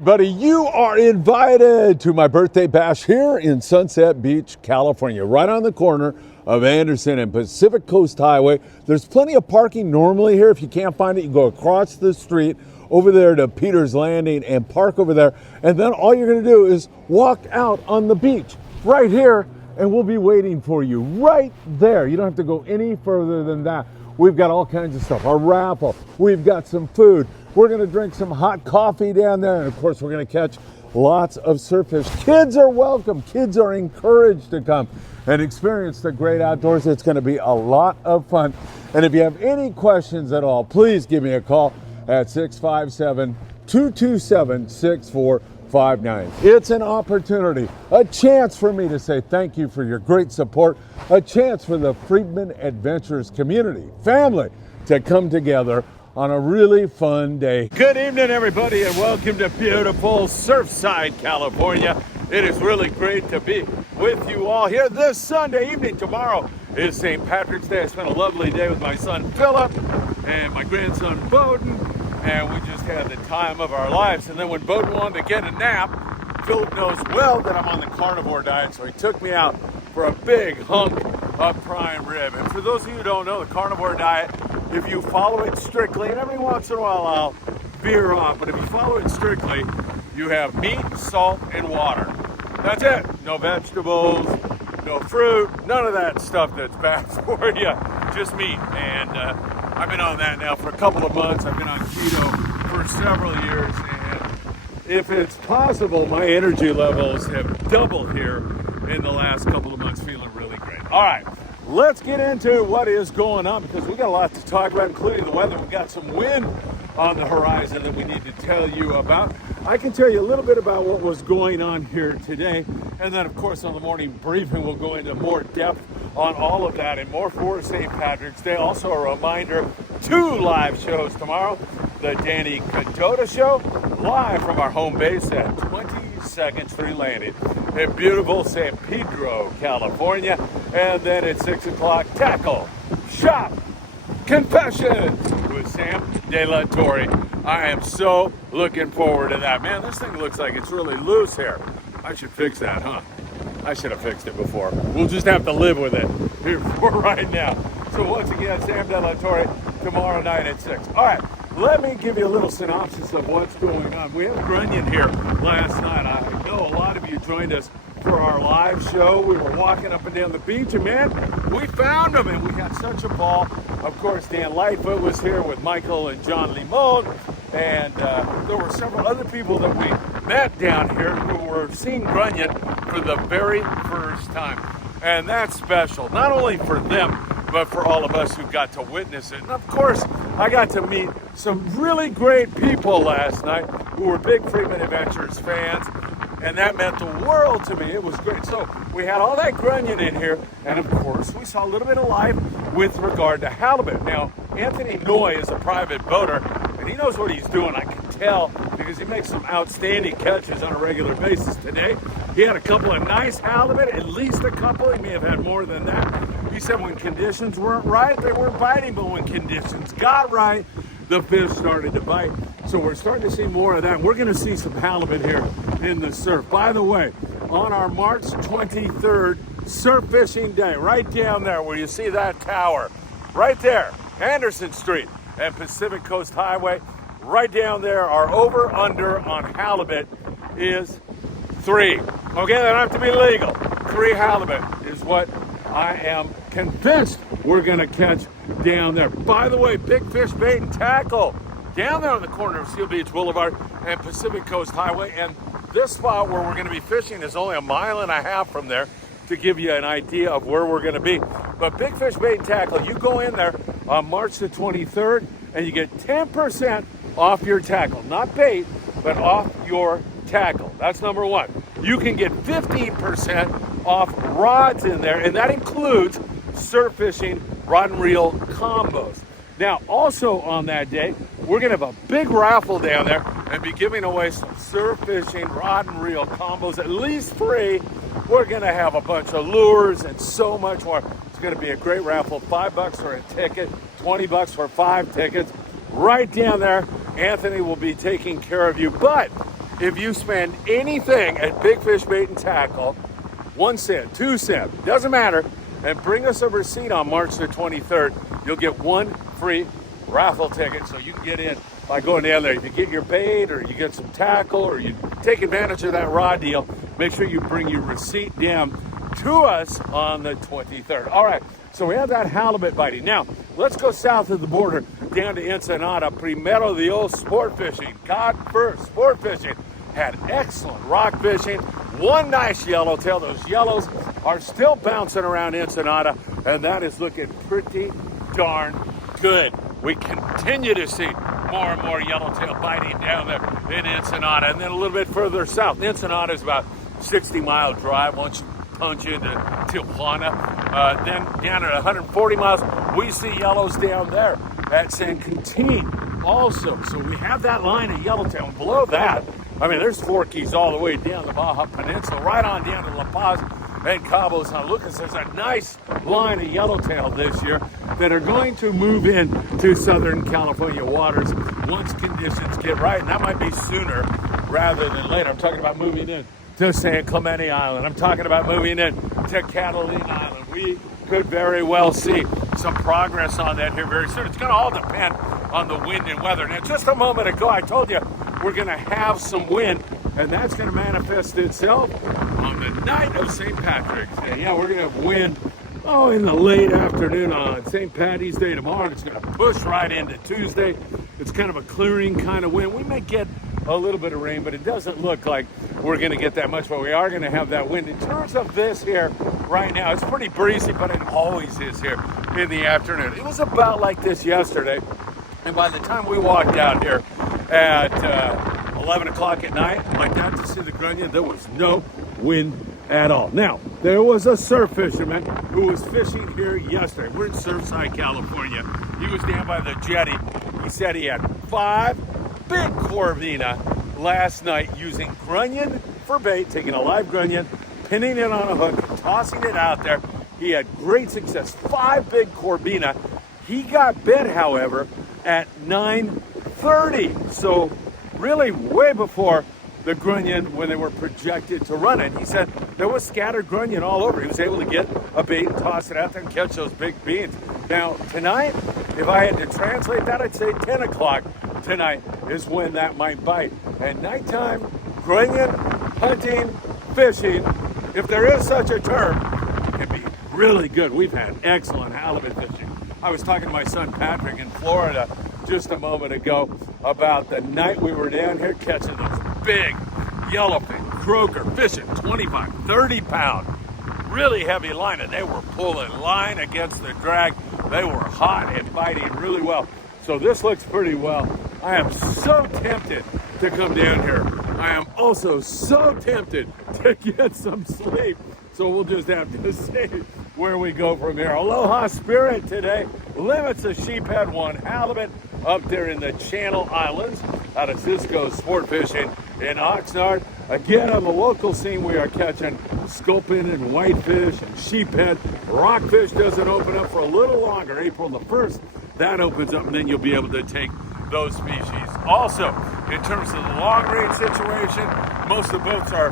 Everybody, you are invited to my birthday bash here in Sunset Beach, California, right on the corner of Anderson and Pacific Coast Highway. There's plenty of parking normally here. If you can't find it, you can go across the street over there to Peter's Landing and park over there. And then all you're going to do is walk out on the beach right here, and we'll be waiting for you right there. You don't have to go any further than that. We've got all kinds of stuff, a raffle, we've got some food. We're gonna drink some hot coffee down there, and of course we're gonna catch lots of surf fish. Kids are welcome, kids are encouraged to come and experience the great outdoors. It's gonna be a lot of fun. And if you have any questions at all, please give me a call at 657-227-6459. It's an opportunity, a chance for me to say thank you for your great support, a chance for the Freedman Adventures community, family, to come together on a really fun day. Good evening, everybody, and welcome to beautiful Surfside, California. It is really great to be with you all here this Sunday evening. Tomorrow is St. Patrick's Day. I spent a lovely day with my son Philip and my grandson Bowden, and we just had the time of our lives. And then when Bowden wanted to get a nap, Philip knows well that I'm on the carnivore diet, so he took me out for a big hunk of prime rib. And for those of you who don't know, the carnivore diet, if you follow it strictly, and every once in a while I'll veer off, but if you follow it strictly, you have meat, salt, and water. That's it. No vegetables, no fruit, none of that stuff that's bad for you, just meat. And I've been on that now for a couple of months. I've been on keto for several years, and if it's possible, my energy levels have doubled here in the last couple of months, feeling really great. All right. Let's get into what is going on, because we got a lot to talk about, including the weather. We've got some wind on the horizon that we need to tell you about. I can tell you a little bit about what was going on here today, and then of course on the morning briefing we'll go into more depth on all of that and more for St. Patrick's Day. Also a reminder, 2 live shows tomorrow. The Danny Cadota Show, live from our home base at 22nd Street Landing in beautiful San Pedro, California. And then at 6 o'clock, Tackle, Shop, Confessions with Sam De La Torre. I am so looking forward to that. Man, this thing looks like it's really loose here. I should fix that, huh? I should have fixed it before. We'll just have to live with it here for right now. So once again, Sam De La Torre tomorrow night at 6. All right. Let me give you a little synopsis of what's going on. We had Grunion here last night. I know a lot of you joined us for our live show. We were walking up and down the beach, and man, we found him, and we had such a ball. Of course, Dan Lightfoot was here with Michael and John Limon, and there were several other people that we met down here who were seeing Grunion for the very first time. And that's special, not only for them, but for all of us who got to witness it. And of course, I got to meet some really great people last night who were big Freedman Adventures fans, and that meant the world to me. It was great. So we had all that Grunion in here, and of course, we saw a little bit of life with regard to halibut. Now, Anthony Noy is a private boater, and he knows what he's doing. I can tell because he makes some outstanding catches on a regular basis today. He had a couple of nice halibut, at least a couple. He may have had more than that. He said when conditions weren't right, they weren't biting, but when conditions got right, the fish started to bite. So we're starting to see more of that. We're going to see some halibut here in the surf. By the way, on our March 23rd surf fishing day, right down there where you see that tower, right there, Anderson Street and Pacific Coast Highway, right down there, our over-under on halibut is 3. Okay, they don't have to be legal. 3 halibut is what I am convinced we're going to catch down there. By the way, Big Fish Bait and Tackle down there on the corner of Seal Beach Boulevard and Pacific Coast Highway. And this spot where we're going to be fishing is only 1.5 miles from there, to give you an idea of where we're going to be. But Big Fish Bait and Tackle, you go in there on March the 23rd and you get 10% off your tackle. Not bait, but off your tackle. That's number 1. You can get 15% off rods in there, and that includes surf fishing rod and reel combos. Now, also on that day, we're going to have a big raffle down there and be giving away some surf fishing rod and reel combos, at least 3. We're going to have a bunch of lures and so much more. It's going to be a great raffle. $5 for a ticket, $20 for 5 tickets. Right down there, Anthony will be taking care of you. But if you spend anything at Big Fish Bait and Tackle, 1 cent, 2 cents, doesn't matter, and bring us a receipt on March the 23rd, you'll get 1 free raffle ticket, so you can get in by going down there. If you get your bait or you get some tackle or you take advantage of that rod deal, make sure you bring your receipt down to us on the 23rd. All right, so we have that halibut biting. Now, let's go south of the border down to Ensenada. Primero Dios sport fishing. God first, sport fishing. Had excellent rock fishing. 1 nice yellowtail. Those yellows are still bouncing around Ensenada, and that is looking pretty darn good. We continue to see more and more yellowtail biting down there in Ensenada. And then a little bit further south, Ensenada is about 60-mile drive once you punch into Tijuana. Then down at 140 miles, we see yellows down there at San Quintin also. So we have that line of yellowtail. And below that, I mean, there's Forkies all the way down the Baja Peninsula, right on down to La Paz and Cabo San Lucas. There's a nice line of yellowtail this year that are going to move in to Southern California waters once conditions get right. And that might be sooner rather than later. I'm talking about moving in to San Clemente Island. I'm talking about moving in to Catalina Island. We could very well see some progress on that here very soon. It's going to all depend on the wind and weather. Now, just a moment ago, I told you we're going to have some wind, and that's going to manifest itself on the night of St. Patrick's Day. Yeah, we're going to have wind, in the late afternoon on St. Patty's Day tomorrow. And it's going to push right into Tuesday. It's kind of a clearing kind of wind. We may get a little bit of rain, but it doesn't look like we're going to get that much, but we are going to have that wind. In terms of this here right now, it's pretty breezy, but it always is here in the afternoon. It was about like this yesterday, and by the time we walked out here at 11 o'clock at night, like that, to see the grunion, there was no wind at all. Now, there was a surf fisherman who was fishing here yesterday. We're in Surfside, California. He was down by the jetty. He said he had 5 big corbina last night using grunion for bait, taking a live grunion, pinning it on a hook, tossing it out there. He had great success. 5 big corbina. He got bit, however, at 9:30. So really way before the grunion when they were projected to run it. He said there was scattered grunion all over. He was able to get a bait, toss it out there, and catch those big beans. Now, tonight, if I had to translate that, I'd say 10 o'clock tonight is when that might bite. And nighttime, grunion, hunting, fishing, if there is such a term, can be really good. We've had excellent halibut fishing. I was talking to my son Patrick in Florida just a moment ago about the night we were down here catching those big yellowfin, croaker, fishing 25, 30 pound, really heavy line, and they were pulling line against the drag. They were hot and biting really well. So this looks pretty well. I am so tempted to come down here. I am also so tempted to get some sleep. So we'll just have to see where we go from here. Aloha Spirit today limits the Sheephead 1 halibut up there in the Channel Islands out of Cisco Sport Fishing in Oxnard. Again, on the local scene, we are catching sculpin and whitefish and sheephead. Rockfish doesn't open up for a little longer. April the 1st, that opens up, and then you'll be able to take those species. Also, in terms of the long-range situation, most of the boats are,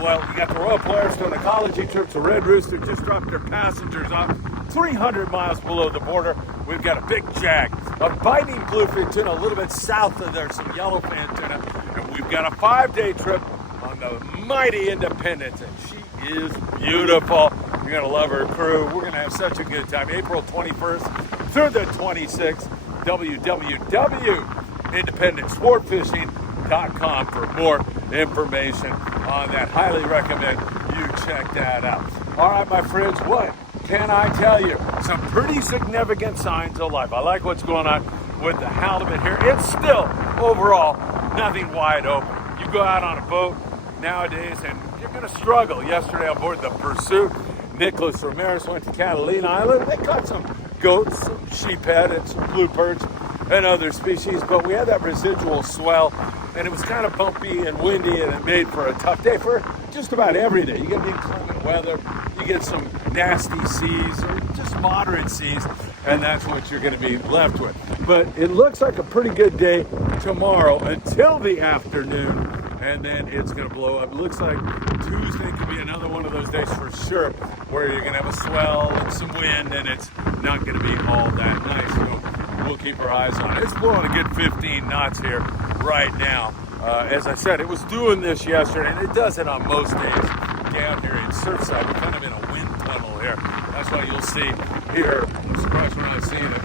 well, you got the Royal Polaris doing ecology trips. The Red Rooster just dropped their passengers off 300 miles below the border. We've got a big jag, a biting bluefin tuna a little bit south of there, some yellowfin tuna, and we've got a 5-day trip on the mighty Independence, and she is beautiful. You're gonna love her crew. We're gonna have such a good time. April 21st through the 26th. www.independencesportfishing.com for more information on that. Highly recommend you check that out. All right, my friends, what can I tell you? Some pretty significant signs of life. I like what's going on with the halibut here. It's still, overall, nothing wide open. You go out on a boat nowadays and you're going to struggle. Yesterday on board the Pursuit, Nicholas Ramirez went to Catalina Island. They caught some goats, some sheephead, and some blue perch and other species, but we had that residual swell, and it was kind of bumpy and windy, and it made for a tough day for just about every day. You get inclement weather, you get some nasty seas, or just moderate seas, and that's what you're going to be left with. But it looks like a pretty good day tomorrow until the afternoon, and then it's going to blow up. It looks like Tuesday could be another one of those days for sure, where you're going to have a swell and some wind, and it's not going to be all that nice. So we'll keep our eyes on it. It's blowing a good 15 knots here right now. As I said, it was doing this yesterday, and it does it on most days down here in Surfside. We're kind of in a wind tunnel here. That's why you'll see here. I'm surprised we're not seeing it.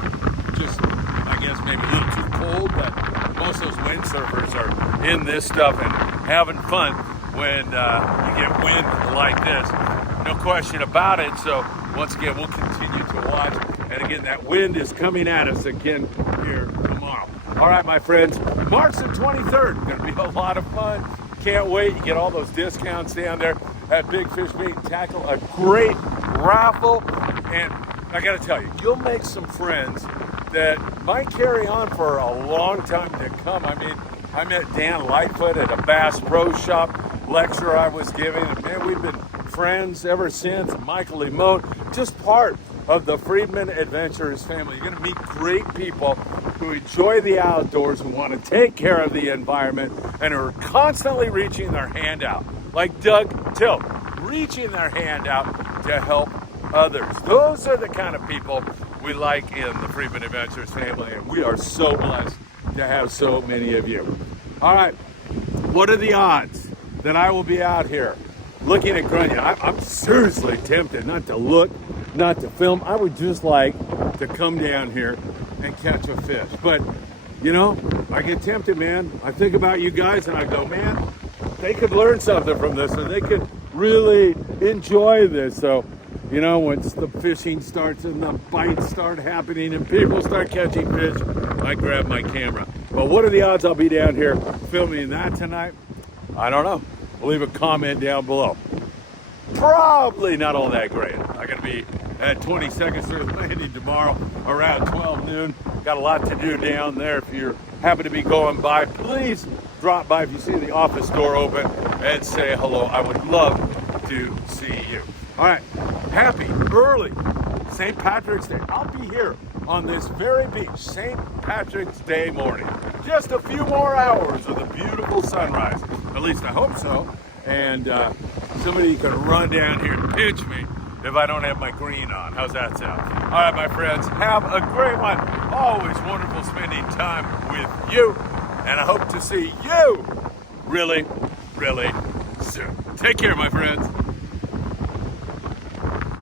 Just, I guess, maybe a little too cold, but most of those windsurfers are in this stuff and having fun when you get wind like this. No question about it. So once again, we'll continue to watch. And again, that wind is coming at us again here tomorrow. All right, my friends, March the 23rd, going to be a lot of fun. Can't wait. You get all those discounts down there at Big Fish Bait Tackle, a great raffle. And I got to tell you, you'll make some friends that might carry on for a long time to come. I mean, I met Dan Lightfoot at a Bass Pro Shop lecture I was giving, and man, we've been friends ever since. Michael Emote, just part of the Freedman Adventurers family. You're going to meet great people who enjoy the outdoors, who want to take care of the environment, and are constantly reaching their hand out, like Doug Tilt, reaching their hand out to help others. Those are the kind of people we like in the Freedman Adventurers family, and we are so blessed to have so many of you. All right, what are the odds that I will be out here looking at grunion? I'm seriously tempted not to look, not to film. I would just like to come down here and catch a fish. But, you know, I get tempted, man. I think about you guys and I go, man, they could learn something from this and they could really enjoy this. So, you know, once the fishing starts and the bites start happening and people start catching fish, I grab my camera. But what are the odds I'll be down here filming that tonight? I don't know. Leave a comment down below. Probably not all that great. I'm going to be at 22nd Street Landing tomorrow around 12 noon. Got a lot to do down there. If you happen to be going by, please drop by if you see the office door open and say hello. I would love to see you. All right, happy early St. Patrick's Day. I'll be here on this very beach, St. Patrick's Day morning. Just a few more hours of the beautiful sunrise. At least I hope so. And somebody can run down here and pinch me if I don't have my green on. How's that sound? All right, my friends, have a great one. Always wonderful spending time with you. And I hope to see you really, really soon. Take care, my friends.